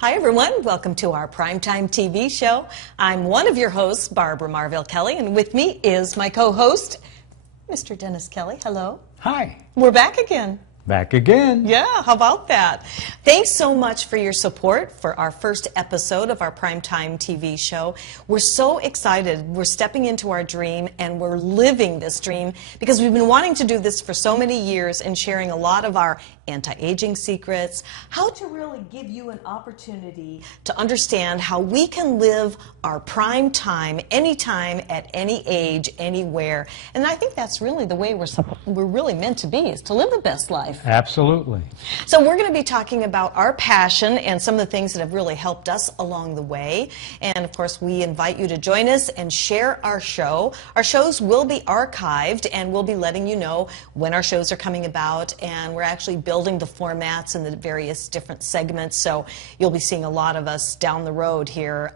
Hi, everyone. Welcome to our Primetime TV show. I'm one of your hosts, Barbara Marville-Kelly, and with me is my co-host, Mr. Dennis Kelly. Hello. Hi. We're back again. Back again. Yeah, how about that? Thanks so much for your support for our first episode of our Primetime TV show. We're so excited. We're stepping into our dream and we're living this dream because we've been wanting to do this for so many years and sharing a lot of our anti-aging secrets, how to really give you an opportunity to understand how we can live our prime time anytime, at any age, anywhere. And I think that's really the way we're really meant to be, is to live the best life. Absolutely. So we're going to be talking about our passion and some of the things that have really helped us along the way. And of course, we invite you to join us and share our show. Our shows will be archived and we'll be letting you know when our shows are coming about, and we're actually building the formats and the various different segments, so you'll be seeing a lot of us down the road here,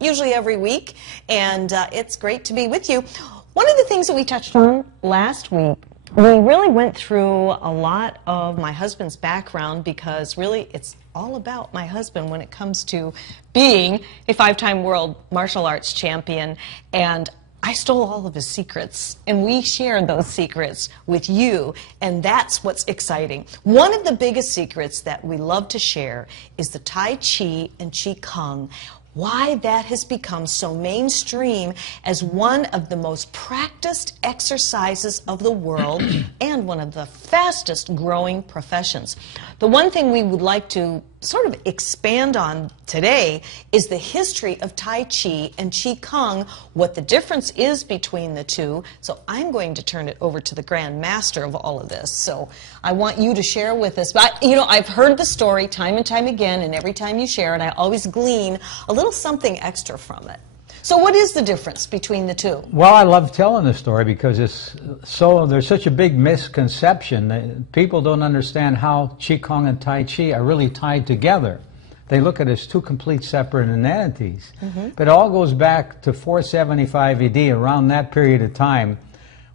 usually every week, and it's great to be with you. One of the things that we touched on last week, we really went through a lot of my husband's background, because really it's all about my husband when it comes to being a five-time world martial arts champion, and I stole all of his secrets, and we shared those secrets with you, and that's what's exciting. One of the biggest secrets that we love to share is the Tai Chi and Qi Kong. Why that has become so mainstream as one of the most practiced exercises of the world and one of the fastest growing professions. The one thing we would like to sort of expand on today is the history of Tai Chi and Qi Kong, what the difference is between the two. So I'm going to turn it over to the Grand Master of all of this. So I want you to share with us. But, you know, I've heard the story time and time again, and every time you share it, I always glean a little something extra from it. So what is the difference between the two? Well, I love telling the story because there's such a big misconception. People don't understand how Qi Kong and Tai Chi are really tied together. They look at it as two complete separate entities. But it all goes back to 475 AD, around that period of time,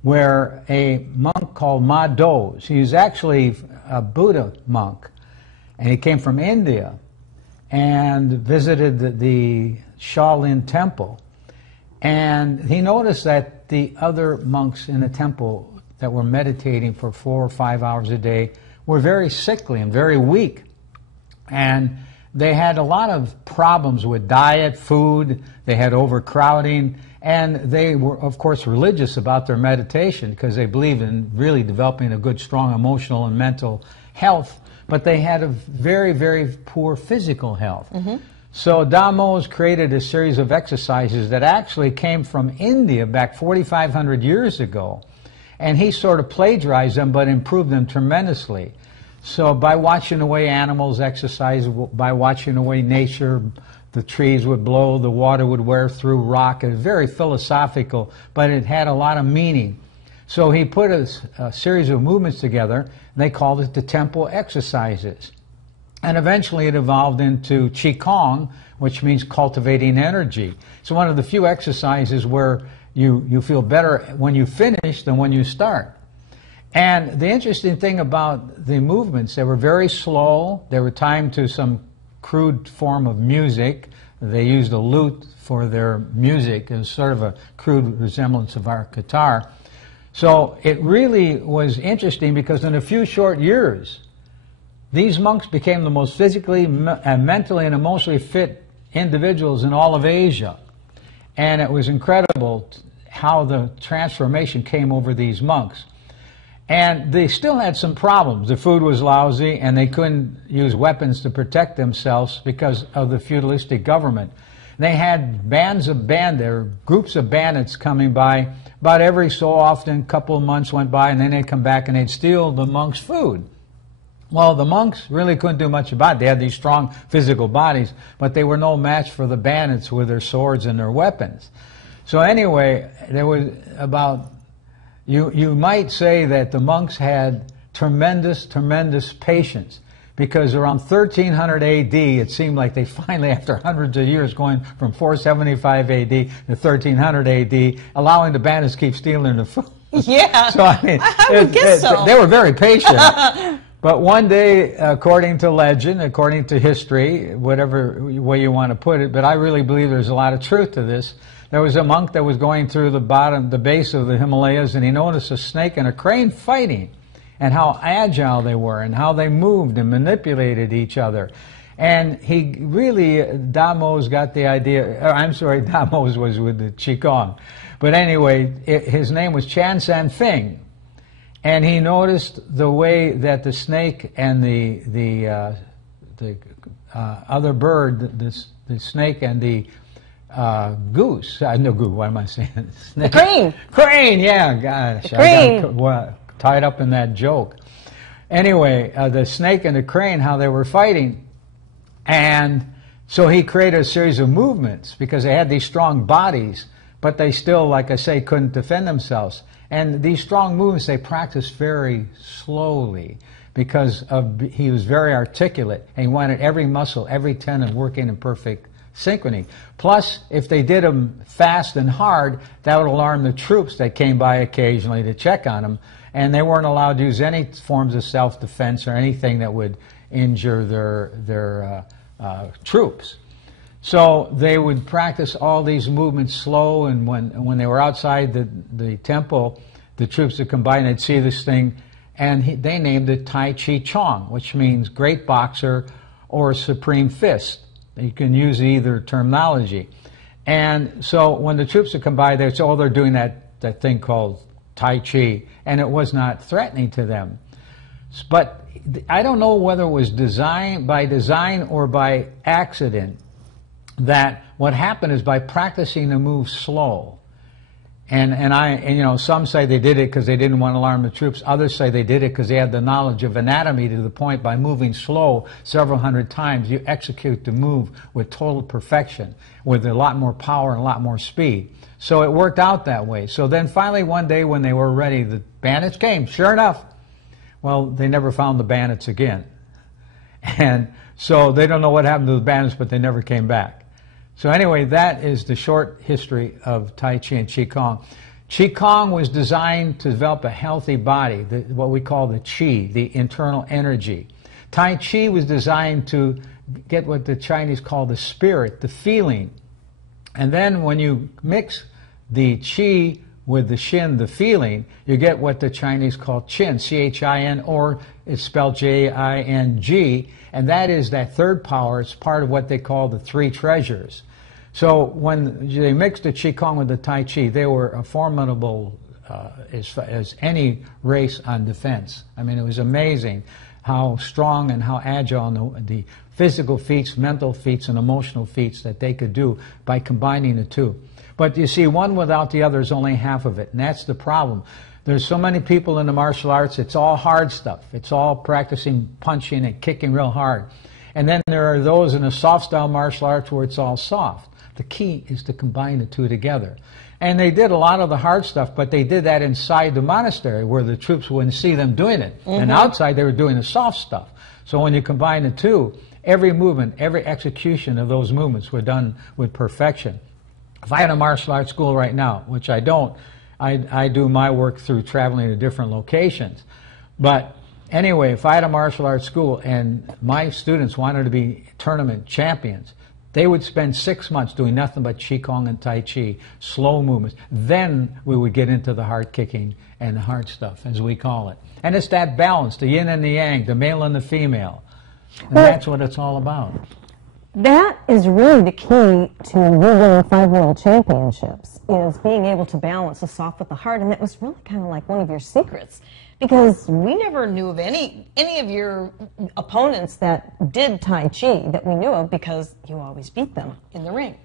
where a monk called Ma Do, he was actually a Buddha monk, and he came from India and visited the Shaolin temple, and he noticed that the other monks in the temple that were meditating for 4 or 5 hours a day were very sickly and very weak, and they had a lot of problems with diet, food, they had overcrowding, and they were of course religious about their meditation because they believed in really developing a good, strong emotional and mental health, but they had a very, very poor physical health. So Damo's created a series of exercises that actually came from India back 4,500 years ago, and he sort of plagiarized them but improved them tremendously. So by watching the way animals exercise, by watching the way nature, the trees would blow, the water would wear through rock. It was very philosophical, but it had a lot of meaning. So he put a series of movements together, and they called it the temple exercises. And eventually it evolved into Qi Kong, which means cultivating energy. It's one of the few exercises where you feel better when you finish than when you start. And the interesting thing about the movements, they were very slow. They were timed to some crude form of music. They used a lute for their music. It was sort of a crude resemblance of our guitar. So it really was interesting because in a few short years, these monks became the most physically, mentally, and emotionally fit individuals in all of Asia. And it was incredible how the transformation came over these monks. And they still had some problems. The food was lousy, and they couldn't use weapons to protect themselves because of the feudalistic government. They had groups of bandits coming by about every so often. A couple of months went by, and then they'd come back and they'd steal the monks' food. Well, the monks really couldn't do much about it. They had these strong physical bodies, but they were no match for the bandits with their swords and their weapons. So anyway, there was about, you might say that the monks had tremendous, tremendous patience, because around 1300 AD, it seemed like they finally, after hundreds of years, going from 475 AD to 1300 AD, allowing the bandits to keep stealing the food. Yeah, so, I mean, I would guess so. They were very patient. But one day, according to legend, according to history, whatever way you want to put it, but I really believe there's a lot of truth to this. There was a monk that was going through the base of the Himalayas, and he noticed a snake and a crane fighting, and how agile they were, and how they moved and manipulated each other. And he really, Damo's got the idea, I'm sorry, Damo's was with the Qigong. But anyway, his name was Chan San Fing. And he noticed the way that the snake and the other bird, the snake and the goose, no goose, what am I saying? Snake. The crane. Crane, yeah, gosh. The crane. I got tied up in that joke. Anyway, the snake and the crane, how they were fighting. And so he created a series of movements because they had these strong bodies, but they still, like I say, couldn't defend themselves. And these strong movements, they practiced very slowly because he was very articulate, and he wanted every muscle, every tendon working in perfect synchrony. Plus, if they did them fast and hard, that would alarm the troops that came by occasionally to check on them, and they weren't allowed to use any forms of self-defense or anything that would injure their troops. So they would practice all these movements slow, and when they were outside the temple, the troops would come by and they'd see this thing, and they named it Tai Chi Chong, which means great boxer or supreme fist. You can use either terminology. And so when the troops would come by, they'd say, oh, they're doing that thing called Tai Chi, and it was not threatening to them. But I don't know whether it was by design or by accident, that what happened is by practicing the move slow, and you know, some say they did it because they didn't want to alarm the troops. Others say they did it because they had the knowledge of anatomy to the point by moving slow several hundred times, you execute the move with total perfection, with a lot more power and a lot more speed. So it worked out that way. So then finally one day when they were ready, the bandits came, sure enough. Well, they never found the bandits again. And so they don't know what happened to the bandits, but they never came back. So anyway, that is the short history of Tai Chi and Qigong. Qigong was designed to develop a healthy body, what we call the Qi, the internal energy. Tai Chi was designed to get what the Chinese call the spirit, the feeling. And then when you mix the Qi with the Shin, the feeling, you get what the Chinese call Chin, C-H-I-N, or it's spelled J-I-N-G, and that is that third power. It's part of what they call the three treasures. So when they mixed the Qigong with the Tai Chi, they were a formidable as any race on defense. I mean, it was amazing how strong and how agile the physical feats, mental feats, and emotional feats that they could do by combining the two. But you see, one without the other is only half of it, and that's the problem. There's so many people in the martial arts, it's all hard stuff. It's all practicing punching and kicking real hard. And then there are those in the soft style martial arts where it's all soft. The key is to combine the two together. And they did a lot of the hard stuff, but they did that inside the monastery where the troops wouldn't see them doing it. Mm-hmm. And outside they were doing the soft stuff. So when you combine the two, every movement, every execution of those movements were done with perfection. If I had a martial arts school right now, which I don't, I do my work through traveling to different locations. But anyway, if I had a martial arts school and my students wanted to be tournament champions, they would spend 6 months doing nothing but Qigong and Tai Chi, slow movements. Then we would get into the hard kicking and the hard stuff, as we call it. And it's that balance, the yin and the yang, the male and the female. And that's what it's all about. That is really the key to you winning 5 world championships, is being able to balance the soft with the hard. And that was really kind of like one of your secrets, because we never knew of any of your opponents that did Tai Chi that we knew of, because you always beat them in the ring.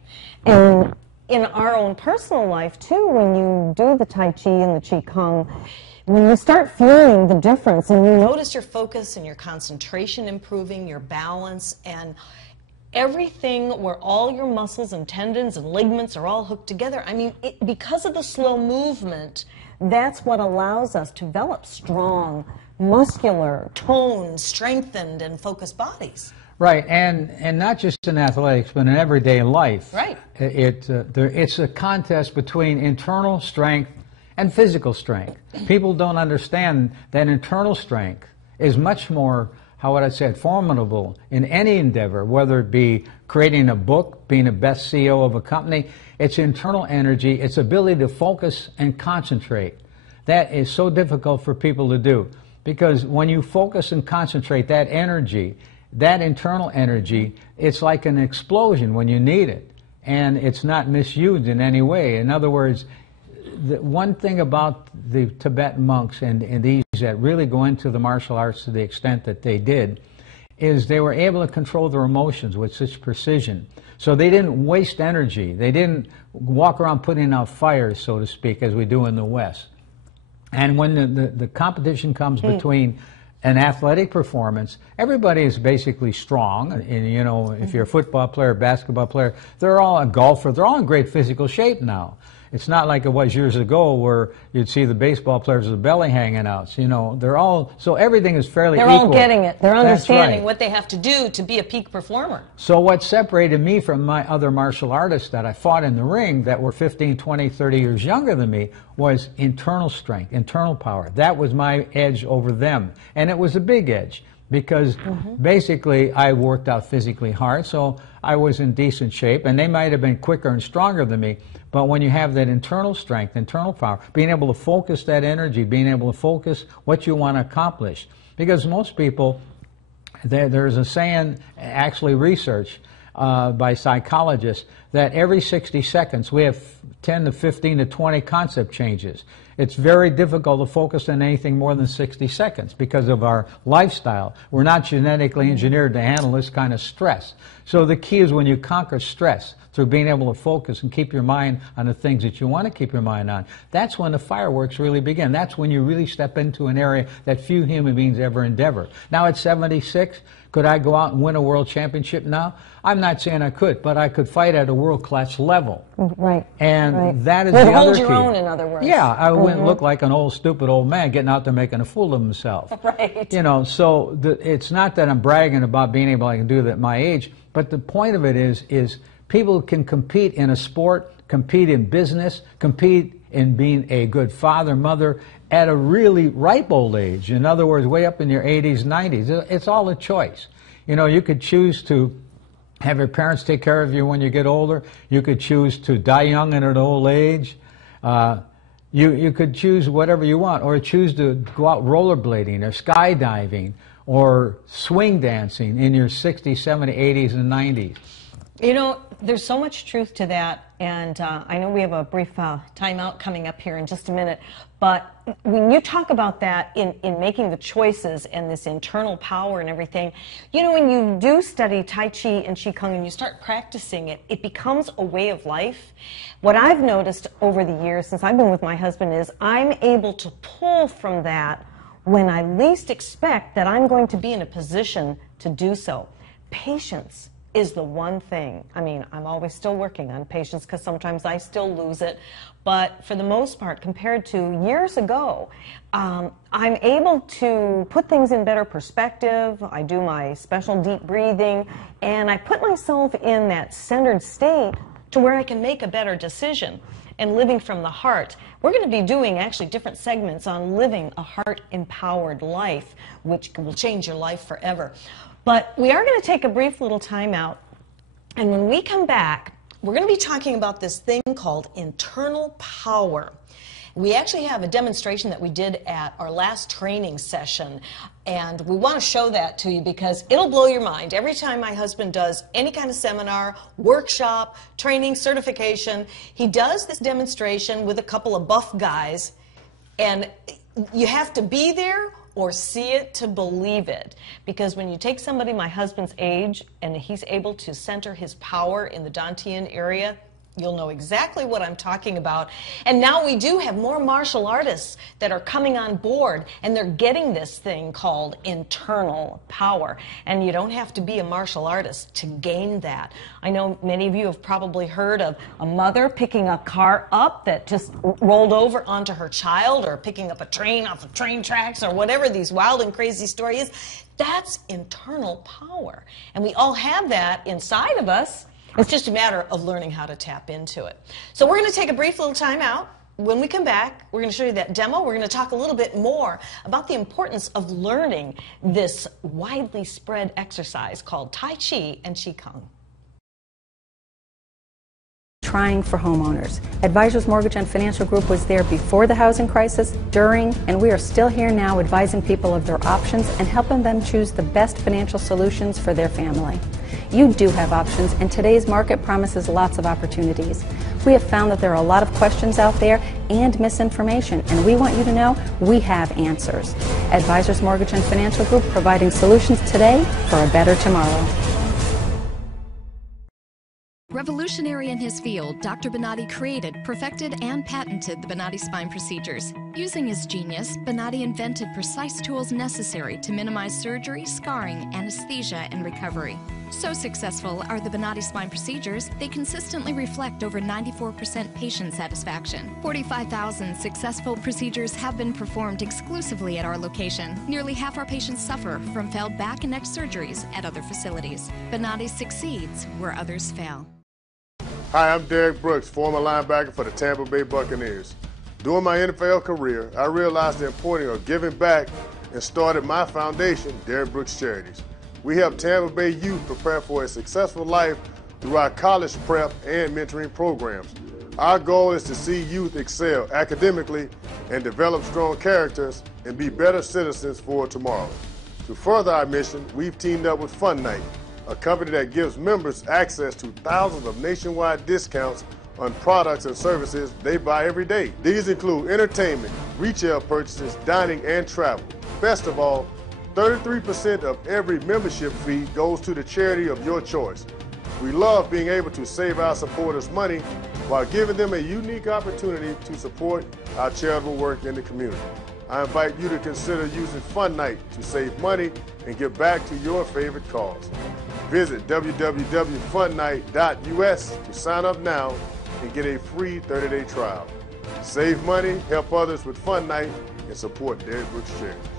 And in our own personal life, too, when you do the Tai Chi and the Qigong, when you start feeling the difference and you notice your focus and your concentration improving, your balance, and everything where all your muscles and tendons and ligaments are all hooked together. I mean, because of the slow movement, that's what allows us to develop strong, muscular, toned, strengthened, and focused bodies. Right, and not just in athletics, but in everyday life. Right. It's a contest between internal strength and physical strength. People don't understand that internal strength is much more, how would I say it, formidable in any endeavor, whether it be creating a book, being a best CEO of a company. It's internal energy, it's ability to focus and concentrate. That is so difficult for people to do, because when you focus and concentrate that energy, that internal energy, it's like an explosion when you need it, and it's not misused in any way. In other words, the one thing about the Tibetan monks and these that really go into the martial arts to the extent that they did is they were able to control their emotions with such precision. So they didn't waste energy. They didn't walk around putting out fires, so to speak, as we do in the West. And when the competition comes between an athletic performance, everybody is basically strong. And, you know, if you're a football player, basketball player, they're all a golfer, they're all in great physical shape now. It's not like it was years ago where you'd see the baseball players with the belly hanging out. So, you know, they're all, so everything is fairly equal. They're all getting it. They're understanding what they have to do to be a peak performer. So what separated me from my other martial artists that I fought in the ring that were 15, 20, 30 years younger than me was internal strength, internal power. That was my edge over them. And it was a big edge because basically I worked out physically hard, so I was in decent shape, and they might have been quicker and stronger than me. But when you have that internal strength, internal power, being able to focus that energy, being able to focus what you want to accomplish. Because most people, there's a saying, actually research by psychologists, that every 60 seconds we have 10 to 15 to 20 concept changes. It's very difficult to focus on anything more than 60 seconds because of our lifestyle. We're not genetically engineered to handle this kind of stress. So the key is when you conquer stress through being able to focus and keep your mind on the things that you want to keep your mind on, that's when the fireworks really begin. That's when you really step into an area that few human beings ever endeavor. Now at 76, could I go out and win a world championship now? I'm not saying I could, but I could fight at a world-class level. Right. And that is the other key. Hold your own, in other words. Yeah, I wouldn't look like an old, stupid old man getting out there making a fool of himself. Right. You know, so it's not that I'm bragging about being able to do that at my age, but the point of it is people can compete in a sport, compete in business, compete in being a good father, mother, at a really ripe old age. In other words, way up in your 80s, 90s. It's all a choice. You know, you could choose to have your parents take care of you when you get older. You could choose to die young and at old age. You could choose whatever you want, or choose to go out rollerblading or skydiving or swing dancing in your 60s, 70s, 80s, and 90s. You know, there's so much truth to that, and I know we have a brief timeout coming up here in just a minute, but when you talk about that in making the choices and this internal power and everything, you know, when you do study Tai Chi and Qigong and you start practicing it, it becomes a way of life. What I've noticed over the years since I've been with my husband is I'm able to pull from that when I least expect that I'm going to be in a position to do so. Patience is the one thing. I mean, I'm always still working on patience because sometimes I still lose it. But for the most part, compared to years ago, I'm able to put things in better perspective. I do my special deep breathing, and I put myself in that centered state to where I can make a better decision. And living from the heart. We're going to be doing actually different segments on living a heart-empowered life, which will change your life forever. But we are going to take a brief little time out, and when we come back, we're going to be talking about this thing called internal power. We actually have a demonstration that we did at our last training session, and we want to show that to you because it'll blow your mind. Every time my husband does any kind of seminar, workshop, training, certification, he does this demonstration with a couple of buff guys, and you have to be there or see it to believe it. Because when you take somebody my husband's age and he's able to center his power in the Dantian area, you'll know exactly what I'm talking about. And now we do have more martial artists that are coming on board, and they're getting this thing called internal power. And you don't have to be a martial artist to gain that. I know many of you have probably heard of a mother picking a car up that just rolled over onto her child, or picking up a train off of train tracks, or whatever these wild and crazy story is. That's internal power. And we all have that inside of us. It's just a matter of learning how to tap into it. So we're going to take a brief little time out. when we come back, we're going to show you that demo. We're going to talk a little bit more about the importance of learning this widely spread exercise called Tai Chi and Qigong. Trying for homeowners. Advisors Mortgage and Financial Group was there before the housing crisis, during, and we are still here now advising people of their options and helping them choose the best financial solutions for their family. You do have options, and today's market promises lots of opportunities. We have found that there are a lot of questions out there and misinformation, and we want you to know we have answers. Advisors Mortgage and Financial Group, providing solutions today for a better tomorrow. Revolutionary in his field, Dr. Bonatti created, perfected, and patented the Bonatti spine procedures. Using his genius, Bonatti invented precise tools necessary to minimize surgery, scarring, anesthesia, and recovery. So successful are the Bonatti spine procedures, they consistently reflect over 94% patient satisfaction. 45,000 successful procedures have been performed exclusively at our location. Nearly half our patients suffer from failed back and neck surgeries at other facilities. Bonatti succeeds where others fail. Hi, I'm Derek Brooks, former linebacker for the Tampa Bay Buccaneers. During my NFL career, I realized the importance of giving back and started my foundation, Derek Brooks Charities. We help Tampa Bay youth prepare for a successful life through our college prep and mentoring programs. Our goal is to see youth excel academically and develop strong characters and be better citizens for tomorrow. To further our mission, we've teamed up with Fun Night, a company that gives members access to thousands of nationwide discounts on products and services they buy every day. These include entertainment, retail purchases, dining, and travel. Best of all, 33% of every membership fee goes to the charity of your choice. We love being able to save our supporters money while giving them a unique opportunity to support our charitable work in the community. I invite you to consider using Fun Night to save money and give back to your favorite cause. Visit www.funnight.us to sign up now and get a free 30-day trial. Save money, help others with Fun Night, and support Derek Brooks Charities.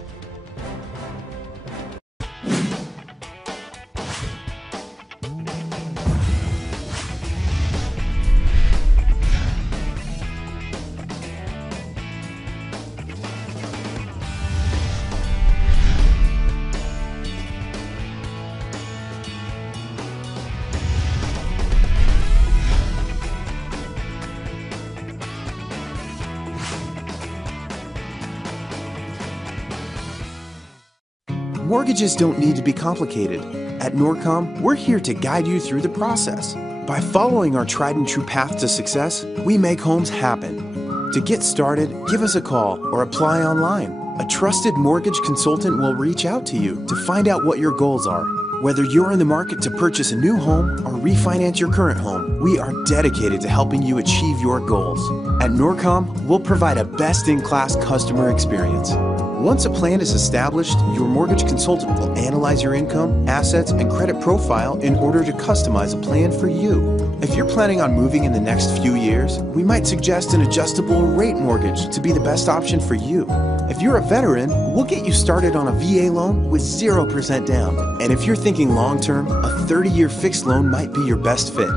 Mortgages don't need to be complicated. At Norcom, we're here to guide you through the process. By following our tried and true path to success, we make homes happen. To get started, give us a call or apply online. A trusted mortgage consultant will reach out to you to find out what your goals are. Whether you're in the market to purchase a new home or refinance your current home, we are dedicated to helping you achieve your goals. At Norcom, we'll provide a best-in-class customer experience. Once a plan is established, your mortgage consultant will analyze your income, assets, and credit profile in order to customize a plan for you. If you're planning on moving in the next few years, we might suggest an adjustable rate mortgage to be the best option for you. If you're a veteran, we'll get you started on a VA loan with 0% down. And if you're thinking long-term, a 30-year fixed loan might be your best fit.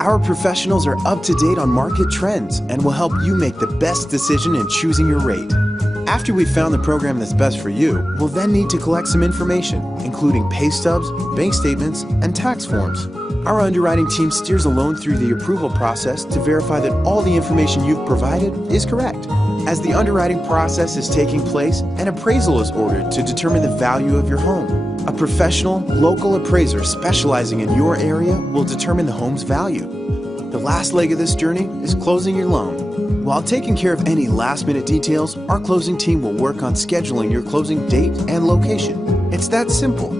Our professionals are up to date on market trends and will help you make the best decision in choosing your rate. After we've found the program that's best for you, we'll then need to collect some information, including pay stubs, bank statements, and tax forms. Our underwriting team steers a loan through the approval process to verify that all the information you've provided is correct. As the underwriting process is taking place, an appraisal is ordered to determine the value of your home. A professional, local appraiser specializing in your area will determine the home's value. The last leg of this journey is closing your loan. While taking care of any last-minute details, our closing team will work on scheduling your closing date and location. It's that simple.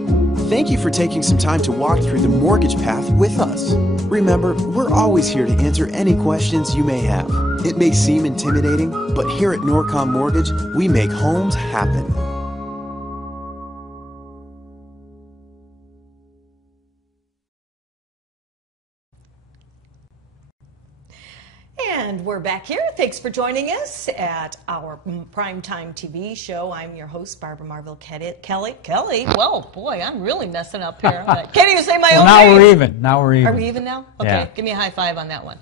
Thank you for taking some time to walk through the mortgage path with us. Remember, we're always here to answer any questions you may have. It may seem intimidating, but here at Norcom Mortgage, we make homes happen. And we're back here. Thanks for joining us at our primetime TV show. I'm your host, Barbara Marville-Kelly. Kelly? Well, boy, I'm really messing up here. Can't even say my own name. Now we're even. Now we're even. Are we even now? Okay, yeah. Give me a high five on that one.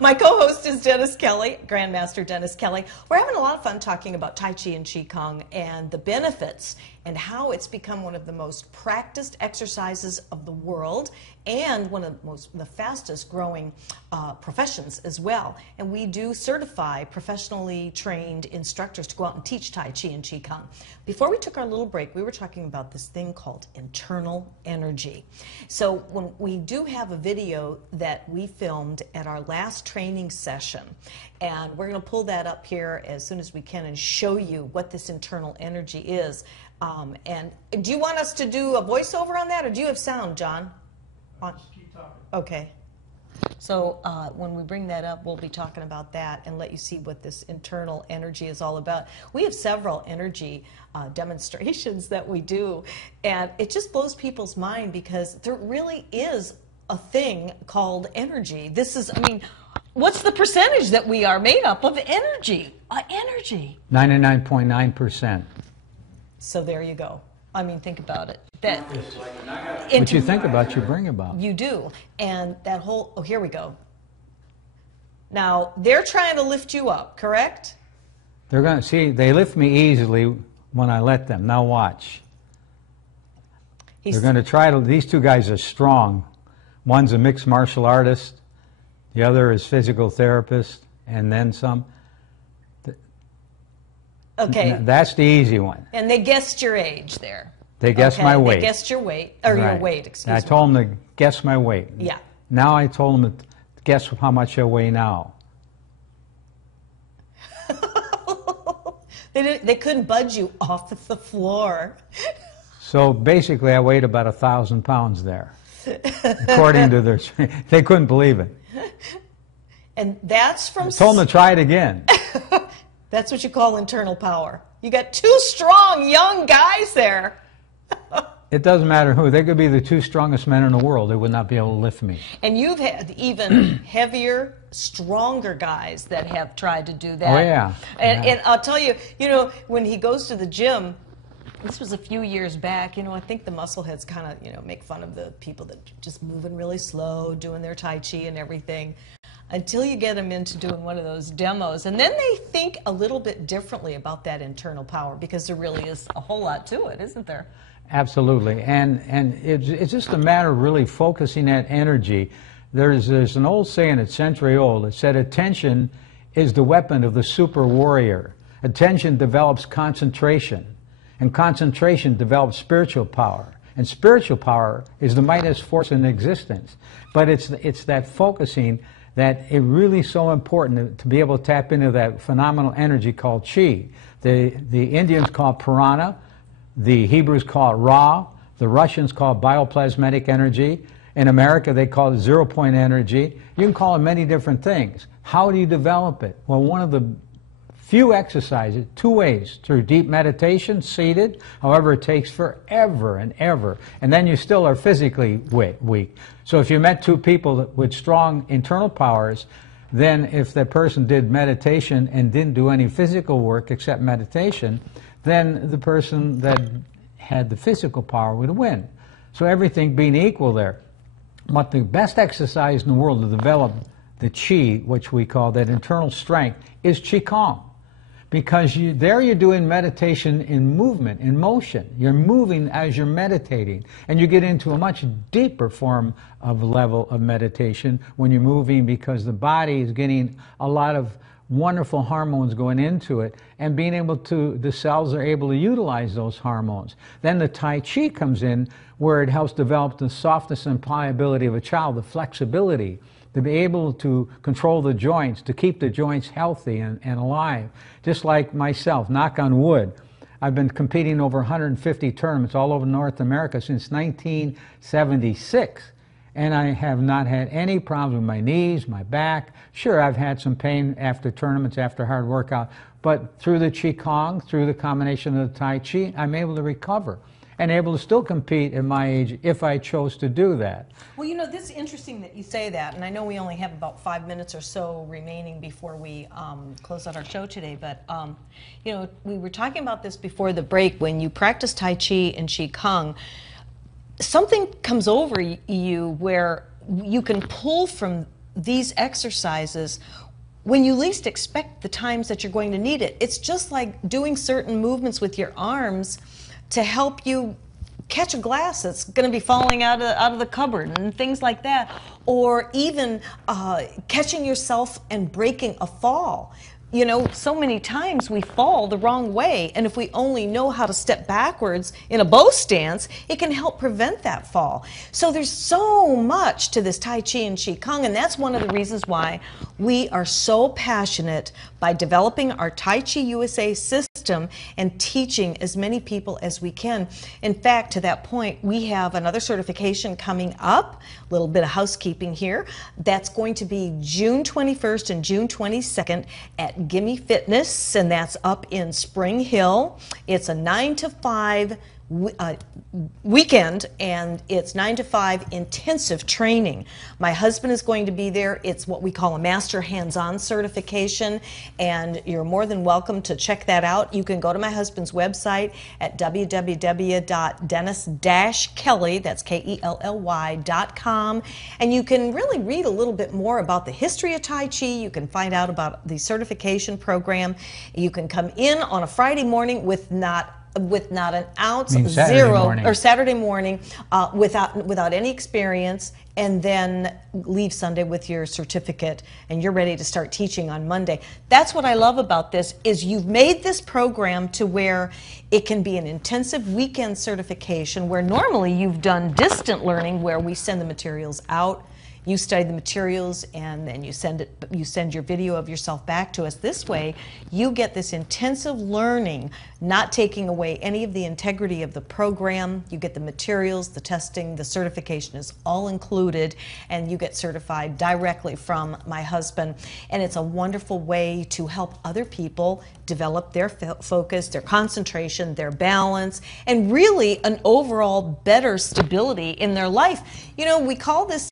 My co-host is Dennis Kelly, Grandmaster Dennis Kelly. We're having a lot of fun talking about Tai Chi and Qigong and the benefits and how it's become one of the most practiced exercises of the world and one of the fastest growing professions as well. And we do certify professionally trained instructors to go out and teach Tai Chi and Qigong. Before we took our little break, we were talking about this thing called internal energy. So when we do have a video that we filmed at our last training session, and we're going to pull that up here as soon as we can and show you what this internal energy is. And do you want us to do a voiceover on that, or do you have sound, John? Okay. So when we bring that up, we'll be talking about that and let you see what this internal energy is all about. We have several energy demonstrations that we do, and it just blows people's mind because there really is a thing called energy. This is, I mean, what's the percentage that we are made up of energy? Energy. 99.9%. So there you go. I mean, think about it. That what you think about, you bring about. You do. And that whole, oh, here we go. Now, they're trying to lift you up, correct? They're going to, see, they lift me easily when I let them. Now watch. They're going to try to, these two guys are strong. One's a mixed martial artist. The other is physical therapist, and then some. Okay. That's the easy one. And they guessed your age there. They guessed my weight. They guessed your weight, or right. your weight, excuse me. I told them to guess my weight. Yeah. Now I told them to guess how much I weigh now. They couldn't budge you off the floor. So basically I weighed about 1,000 pounds there. According to their, they couldn't believe it. And that's from... I told them to try it again. That's what you call internal power. You got two strong young guys there. It doesn't matter who. They could be the two strongest men in the world. They would not be able to lift me. And you've had even heavier, stronger guys that have tried to do that. Oh, yeah. And I'll tell you, you know, when he goes to the gym, this was a few years back, you know, I think the muscle heads kind of, you know, make fun of the people that are just moving really slow, doing their Tai Chi and everything, until you get them into doing one of those demos. And then they think a little bit differently about that internal power, because there really is a whole lot to it, isn't there? Absolutely. And it's just a matter of really focusing that energy. There's an old saying, it's century old. It said, attention is the weapon of the super warrior. Attention develops concentration. And concentration develops spiritual power. And spiritual power is the mightiest force in existence. But it's that focusing that it really is so important to be able to tap into that phenomenal energy called chi. The Indians call it prana, the Hebrews call it ra, the Russians call it bioplasmatic energy. In America they call it zero-point energy. You can call it many different things. How do you develop it? Well, one of the few exercises, two ways, through deep meditation, seated, however it takes forever and ever, and then you still are physically weak. So if you met two people with strong internal powers, then if that person did meditation and didn't do any physical work except meditation, then the person that had the physical power would win. So everything being equal there. But the best exercise in the world to develop the chi, which we call that internal strength, is Qigong. Because there you're doing meditation in movement, in motion. You're moving as you're meditating. And you get into a much deeper form of level of meditation when you're moving, because the body is getting a lot of wonderful hormones going into it, and being able to, the cells are able to utilize those hormones. Then the Tai Chi comes in, where it helps develop the softness and pliability of a child, the flexibility, to be able to control the joints, to keep the joints healthy and alive. Just like myself, knock on wood, I've been competing over 150 tournaments all over North America since 1976. And I have not had any problems with my knees, my back. Sure, I've had some pain after tournaments, after hard workout, but through the Qigong, through the combination of the Tai Chi, I'm able to recover and able to still compete at my age if I chose to do that. Well, you know, this is interesting that you say that, and I know we only have about 5 minutes or so remaining before we close out our show today, but, you know, we were talking about this before the break. When you practice Tai Chi and Qigong, something comes over you where you can pull from these exercises when you least expect the times that you're going to need it. It's just like doing certain movements with your arms to help you catch a glass that's going to be falling out of the cupboard and things like that, or even catching yourself and breaking a fall. You know, so many times we fall the wrong way, and if we only know how to step backwards in a bow stance, it can help prevent that fall. So there's so much to this Tai Chi and Qi Kong, and that's one of the reasons why we are so passionate by developing our Tai Chi USA system and teaching as many people as we can. In fact, to that point, we have another certification coming up, a little bit of housekeeping here, that's going to be June 21st and June 22nd at Gimme Fitness, and that's up in Spring Hill. It's a 9 to 5 weekend, and it's 9 to 5 intensive training. My husband is going to be there. It's what we call a master hands-on certification, and you're more than welcome to check that out. You can go to my husband's website at www.dennis-kelly, that's Kelly.com, and you can really read a little bit more about the history of Tai Chi. You can find out about the certification program. You can come in on a Friday morning with not an ounce, Saturday morning, without any experience, and then leave Sunday with your certificate, and you're ready to start teaching on Monday. That's what I love about this, is you've made this program to where it can be an intensive weekend certification, where normally you've done distant learning, where we send the materials out. You study the materials, and then you send your video of yourself back to us. This way, you get this intensive learning, not taking away any of the integrity of the program. You get the materials, the testing, the certification is all included, and you get certified directly from my husband. And it's a wonderful way to help other people develop their focus, their concentration, their balance, and really an overall better stability in their life. You know, we call this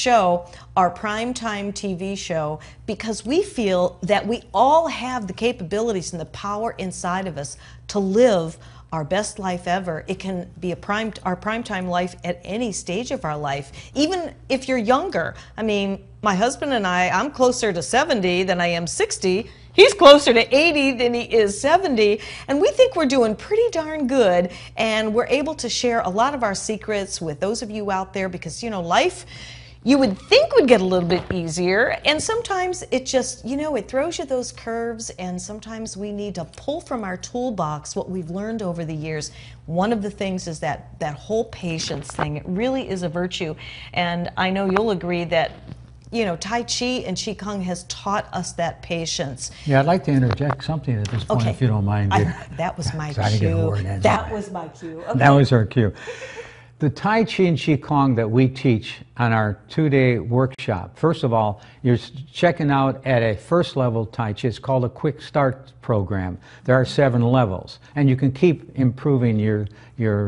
show our primetime TV show because we feel that we all have the capabilities and the power inside of us to live our best life ever. It can be our primetime life at any stage of our life, even if you're younger. I mean, my husband and I'm closer to 70 than I am 60. He's closer to 80 than he is 70, and we think we're doing pretty darn good, and we're able to share a lot of our secrets with those of you out there, because, you know, life, you would think would get a little bit easier, and sometimes it just, you know, it throws you those curves, and sometimes we need to pull from our toolbox what we've learned over the years. One of the things is that whole patience thing. It really is a virtue, and I know you'll agree that, you know, Tai Chi and Qi Kong has taught us that patience. Yeah, I'd like to interject something at this point, if you don't mind, dear. That was my cue. That was my cue. Okay. That was our cue. The Tai Chi and Qi Kong that we teach on our 2-day workshop, first of all, you're checking out at a first level Tai Chi. It's called a Quick Start program. There are 7 levels, and you can keep improving your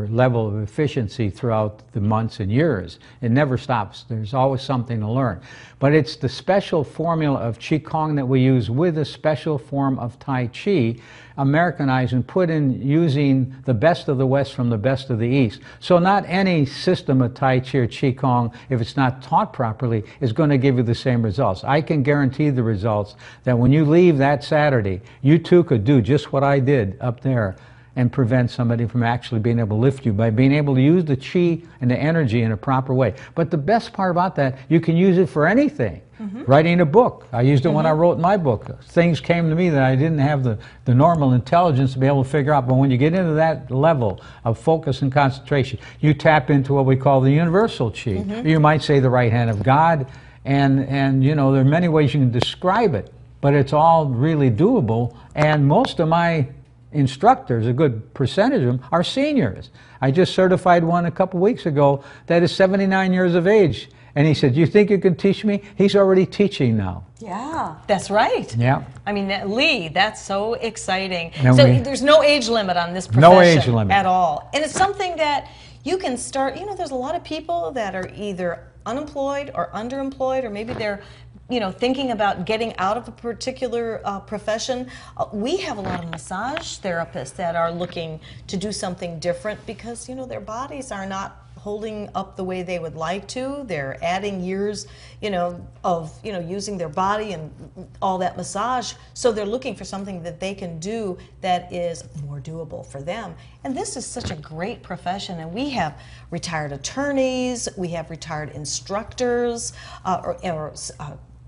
level of efficiency throughout the months and years. It never stops. There's always something to learn. But it's the special formula of Qi Kong that we use with a special form of Tai Chi, Americanized and put in using the best of the West from the best of the East. So not any system of Tai Chi or Qi Kong, if it's not taught properly, is going to give you the same results. I can guarantee the results that when you leave that Saturday, you too could do just what I did up there and prevent somebody from actually being able to lift you by being able to use the Qi and the energy in a proper way. But the best part about that, you can use it for anything. Writing a book. I used it when I wrote my book. Things came to me that I didn't have the normal intelligence to be able to figure out. But when you get into that level of focus and concentration, you tap into what we call the universal Qi. You might say the right hand of God. And you know, there are many ways you can describe it, but it's all really doable. And most of my instructors, a good percentage of them, are seniors. I just certified one a couple weeks ago that is 79 years of age. And he said, "You think you can teach me?" He's already teaching now. Yeah, that's right. Yeah. I mean, Lee, that's so exciting. No, so there's no age limit on this profession. No age limit. At all. And it's something that you can start, you know, there's a lot of people that are either unemployed or underemployed, or maybe they're, you know, thinking about getting out of a particular profession. We have a lot of massage therapists that are looking to do something different because, you know, their bodies are not holding up the way they would like to. They're adding years, of, using their body and all that massage. So they're looking for something that they can do that is more doable for them. And this is such a great profession. And we have retired attorneys, we have retired instructors,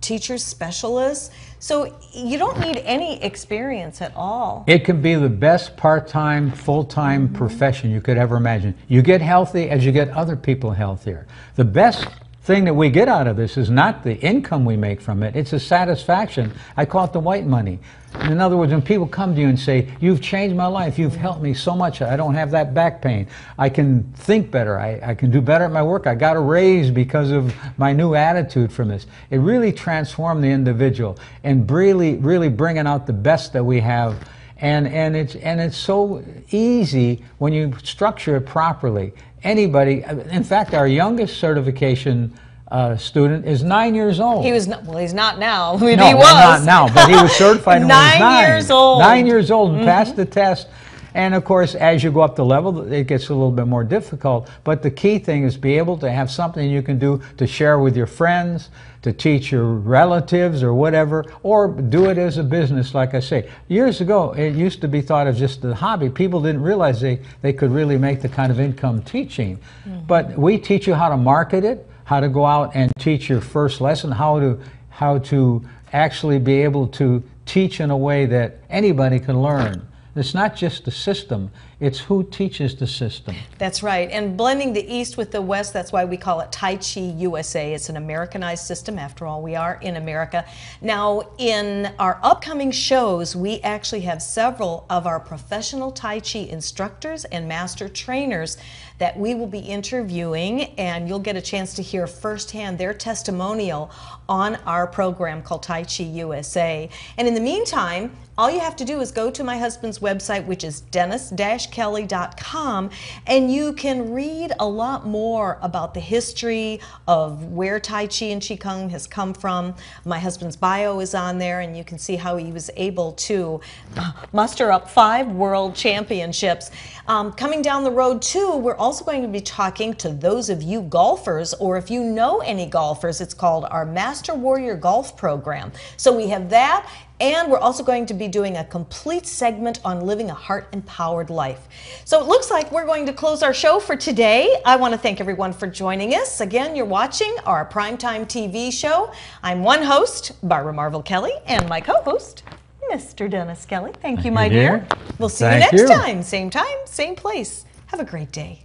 teachers, specialists. So you don't need any experience at all. It can be the best part-time, full-time profession you could ever imagine. You get healthy as you get other people healthier. The best thing that we get out of this is not the income we make from it, it's a satisfaction. I call it the white money. In other words, when people come to you and say, you've changed my life, you've helped me so much, I don't have that back pain, I can think better, I can do better at my work, I got a raise because of my new attitude from this. It really transformed the individual and really bringing out the best that we have. And it's so easy when you structure it properly. Anybody, in fact, our youngest certification student is 9 years old. He was not, well, he's not now. I mean, no, he was. Not now, but he was certified when he was 9 years old. 9 years old and passed the test. And of course, as you go up the level, it gets a little bit more difficult. But the key thing is be able to have something you can do to share with your friends, to teach your relatives or whatever, or do it as a business, like I say. Years ago, it used to be thought of just a hobby. People didn't realize they could really make the kind of income teaching. But we teach you how to market it, how to go out and teach your first lesson, how to actually be able to teach in a way that anybody can learn. It's not just the system, it's who teaches the system. That's right. And blending the East with the West, that's why we call it Tai Chi USA. It's an Americanized system. After all, we are in America. Now, in our upcoming shows, we actually have several of our professional Tai Chi instructors and master trainers that we will be interviewing, and you'll get a chance to hear firsthand their testimonial on our program called Tai Chi USA. And in the meantime, all you have to do is go to my husband's website, which is dennis-kelly.com, and you can read a lot more about the history of where Tai Chi and Qigong has come from. My husband's bio is on there, and you can see how he was able to muster up 5 world championships. Coming down the road, too, we're also going to be talking to those of you golfers, or if you know any golfers, it's called our Master Warrior Golf Program. So we have that. And we're also going to be doing a complete segment on living a heart-empowered life. So it looks like we're going to close our show for today. I want to thank everyone for joining us. Again, you're watching our Primetime TV show. I'm one host, Barbara Marville-Kelly, and my co-host, Mr. Dennis Kelly. Thank you, my dear. We'll see you next time. Same time, same place. Have a great day.